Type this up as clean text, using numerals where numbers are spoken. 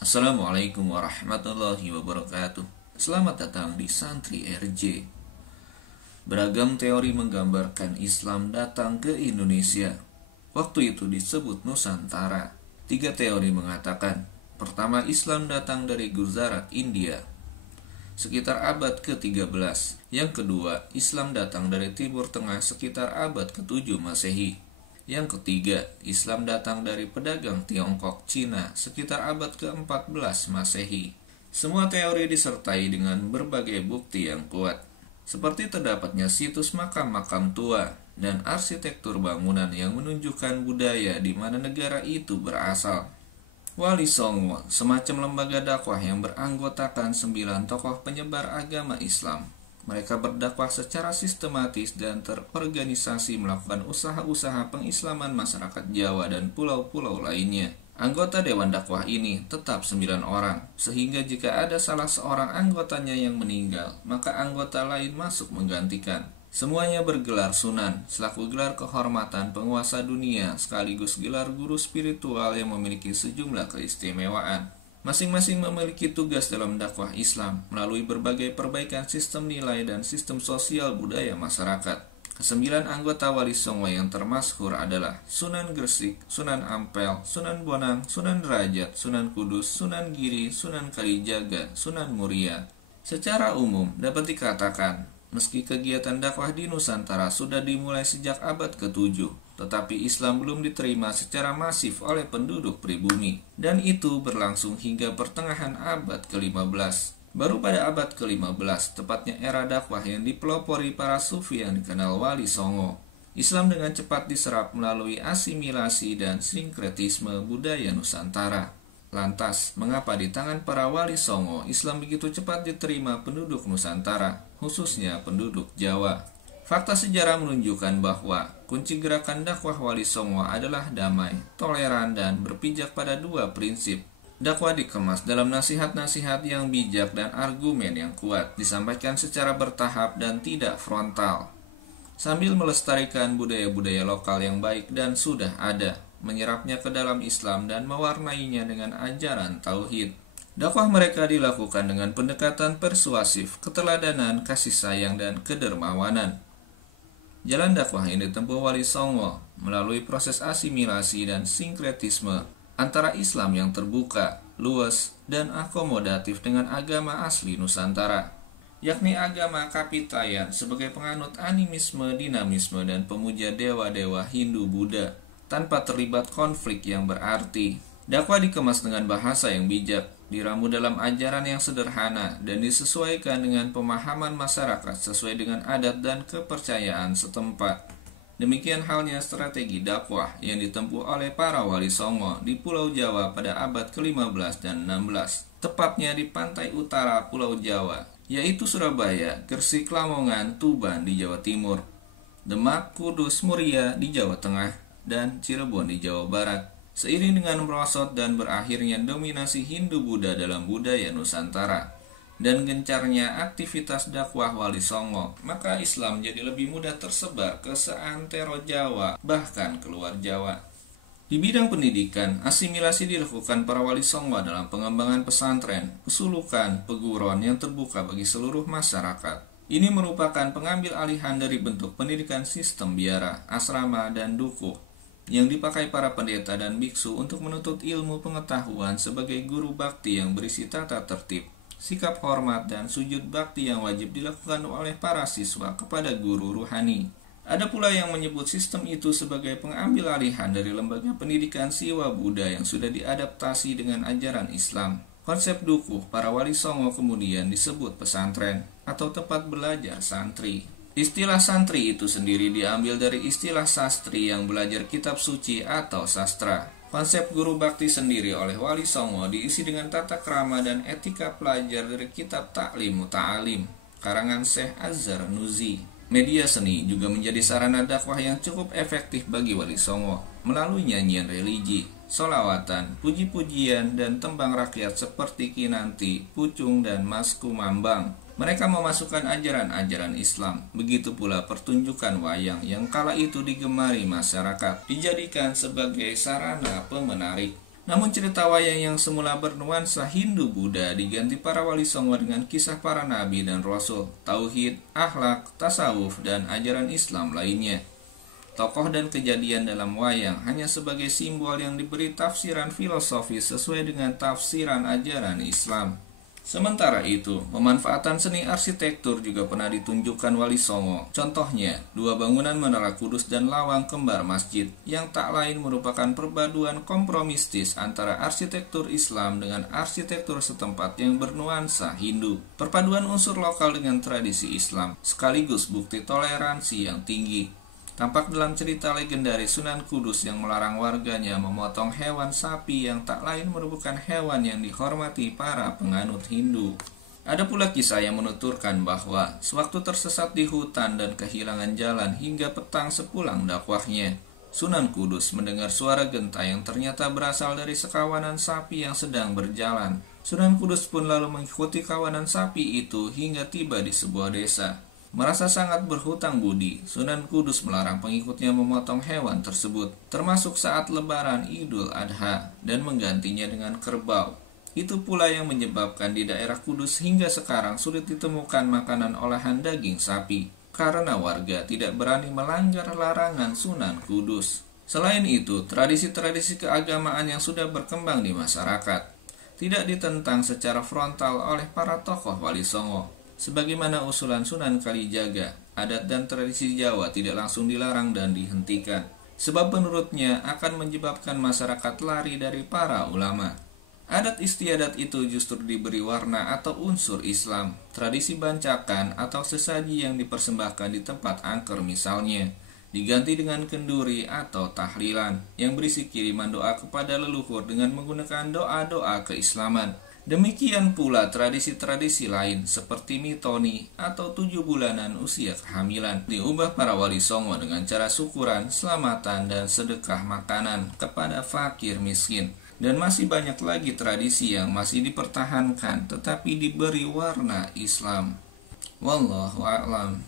Assalamualaikum warahmatullahi wabarakatuh. Selamat datang di Santri RJ. Beragam teori menggambarkan Islam datang ke Indonesia. Waktu itu disebut Nusantara. 3 teori mengatakan, pertama, Islam datang dari Gujarat, India, sekitar abad ke-13. Yang kedua, Islam datang dari Timur Tengah sekitar abad ke-7 Masehi. Yang ketiga, Islam datang dari pedagang Tiongkok, Cina, sekitar abad ke-14 Masehi. Semua teori disertai dengan berbagai bukti yang kuat, seperti terdapatnya situs makam-makam tua dan arsitektur bangunan yang menunjukkan budaya di mana negara itu berasal. Wali Songo, semacam lembaga dakwah yang beranggotakan 9 tokoh penyebar agama Islam. Mereka berdakwah secara sistematis dan terorganisasi melakukan usaha-usaha pengislaman masyarakat Jawa dan pulau-pulau lainnya. Anggota Dewan Dakwah ini tetap 9 orang, sehingga jika ada salah seorang anggotanya yang meninggal, maka anggota lain masuk menggantikan. Semuanya bergelar Sunan, selaku gelar kehormatan penguasa dunia sekaligus gelar guru spiritual yang memiliki sejumlah keistimewaan. Masing-masing memiliki tugas dalam dakwah Islam melalui berbagai perbaikan sistem nilai dan sistem sosial budaya masyarakat. Kesembilan anggota Wali Songo yang termasyhur adalah Sunan Gresik, Sunan Ampel, Sunan Bonang, Sunan Derajat, Sunan Kudus, Sunan Giri, Sunan Kalijaga, Sunan Muria. Secara umum dapat dikatakan, meski kegiatan dakwah di Nusantara sudah dimulai sejak abad ke-7, tetapi Islam belum diterima secara masif oleh penduduk pribumi, dan itu berlangsung hingga pertengahan abad ke-15. Baru pada abad ke-15, tepatnya era dakwah yang dipelopori para sufi yang dikenal Wali Songo, Islam dengan cepat diserap melalui asimilasi dan sinkretisme budaya Nusantara. Lantas, mengapa di tangan para Wali Songo Islam begitu cepat diterima penduduk Nusantara, khususnya penduduk Jawa? Fakta sejarah menunjukkan bahwa kunci gerakan dakwah Wali Songo adalah damai, toleran, dan berpijak pada 2 prinsip. Dakwah dikemas dalam nasihat-nasihat yang bijak dan argumen yang kuat, disampaikan secara bertahap dan tidak frontal, sambil melestarikan budaya-budaya lokal yang baik dan sudah ada, menyerapnya ke dalam Islam dan mewarnainya dengan ajaran tauhid. Dakwah mereka dilakukan dengan pendekatan persuasif, keteladanan, kasih sayang, dan kedermawanan. Jalan dakwah yang ditempuh Wali Songo melalui proses asimilasi dan sinkretisme antara Islam yang terbuka, luas, dan akomodatif dengan agama asli Nusantara, yakni agama Kapitayan sebagai penganut animisme, dinamisme, dan pemuja dewa-dewa Hindu-Buddha, tanpa terlibat konflik yang berarti. Dakwah dikemas dengan bahasa yang bijak, diramu dalam ajaran yang sederhana, dan disesuaikan dengan pemahaman masyarakat sesuai dengan adat dan kepercayaan setempat. Demikian halnya strategi dakwah yang ditempuh oleh para Wali Songo di Pulau Jawa pada abad ke-15 dan 16, tepatnya di pantai utara Pulau Jawa, yaitu Surabaya, Gresik, Lamongan, Tuban di Jawa Timur, Demak, Kudus, Muria di Jawa Tengah, dan Cirebon di Jawa Barat. Seiring dengan merosot dan berakhirnya dominasi Hindu-Buddha dalam budaya Nusantara dan gencarnya aktivitas dakwah Wali Songo, maka Islam jadi lebih mudah tersebar ke seantero Jawa, bahkan keluar Jawa. Di bidang pendidikan, asimilasi dilakukan para Wali Songo dalam pengembangan pesantren, kesulukan, peguron yang terbuka bagi seluruh masyarakat. Ini merupakan pengambil alihan dari bentuk pendidikan sistem biara, asrama, dan dukuh yang dipakai para pendeta dan biksu untuk menuntut ilmu pengetahuan sebagai guru bakti yang berisi tata tertib, sikap hormat, dan sujud bakti yang wajib dilakukan oleh para siswa kepada guru ruhani. Ada pula yang menyebut sistem itu sebagai pengambil alihan dari lembaga pendidikan Siwa Buddha yang sudah diadaptasi dengan ajaran Islam. Konsep dukuh para Wali Songo kemudian disebut pesantren atau tempat belajar santri. Istilah santri itu sendiri diambil dari istilah sastri yang belajar kitab suci atau sastra. Konsep guru bakti sendiri oleh Wali Songo diisi dengan tata krama dan etika pelajar dari kitab Ta'lim Muta'alim, karangan Syekh Azhar Nuzi. Media seni juga menjadi sarana dakwah yang cukup efektif bagi Wali Songo, melalui nyanyian religi, sholawatan, puji-pujian, dan tembang rakyat seperti Kinanti, Pucung, dan Mas Kumambang. Mereka memasukkan ajaran-ajaran Islam. Begitu pula pertunjukan wayang yang kala itu digemari masyarakat, dijadikan sebagai sarana pemenarik. Namun cerita wayang yang semula bernuansa Hindu-Buddha diganti para wali songo dengan kisah para nabi dan rasul, tauhid, akhlak, tasawuf, dan ajaran Islam lainnya. Tokoh dan kejadian dalam wayang hanya sebagai simbol yang diberi tafsiran filosofis sesuai dengan tafsiran ajaran Islam. Sementara itu, pemanfaatan seni arsitektur juga pernah ditunjukkan Wali Songo. Contohnya, dua bangunan Menara Kudus dan Lawang Kembar Masjid, yang tak lain merupakan perpaduan kompromistis antara arsitektur Islam dengan arsitektur setempat yang bernuansa Hindu. Perpaduan unsur lokal dengan tradisi Islam, sekaligus bukti toleransi yang tinggi. Tampak dalam cerita legendaris Sunan Kudus yang melarang warganya memotong hewan sapi yang tak lain merupakan hewan yang dihormati para penganut Hindu. Ada pula kisah yang menuturkan bahwa sewaktu tersesat di hutan dan kehilangan jalan hingga petang sepulang dakwahnya, Sunan Kudus mendengar suara genta yang ternyata berasal dari sekawanan sapi yang sedang berjalan. Sunan Kudus pun lalu mengikuti kawanan sapi itu hingga tiba di sebuah desa. Merasa sangat berhutang budi, Sunan Kudus melarang pengikutnya memotong hewan tersebut, termasuk saat lebaran Idul Adha, dan menggantinya dengan kerbau. Itu pula yang menyebabkan di daerah Kudus hingga sekarang sulit ditemukan makanan olahan daging sapi, karena warga tidak berani melanggar larangan Sunan Kudus. Selain itu, tradisi-tradisi keagamaan yang sudah berkembang di masyarakat tidak ditentang secara frontal oleh para tokoh Wali Songo. Sebagaimana usulan Sunan Kalijaga, adat dan tradisi Jawa tidak langsung dilarang dan dihentikan, sebab menurutnya akan menyebabkan masyarakat lari dari para ulama. Adat istiadat itu justru diberi warna atau unsur Islam, tradisi bancakan atau sesaji yang dipersembahkan di tempat angker misalnya, diganti dengan kenduri atau tahlilan, yang berisi kiriman doa kepada leluhur dengan menggunakan doa-doa keislaman. Demikian pula tradisi-tradisi lain seperti mitoni atau 7 bulanan usia kehamilan diubah para wali songo dengan cara syukuran, selamatan, dan sedekah makanan kepada fakir miskin. Dan masih banyak lagi tradisi yang masih dipertahankan tetapi diberi warna Islam. Wallahu a'lam.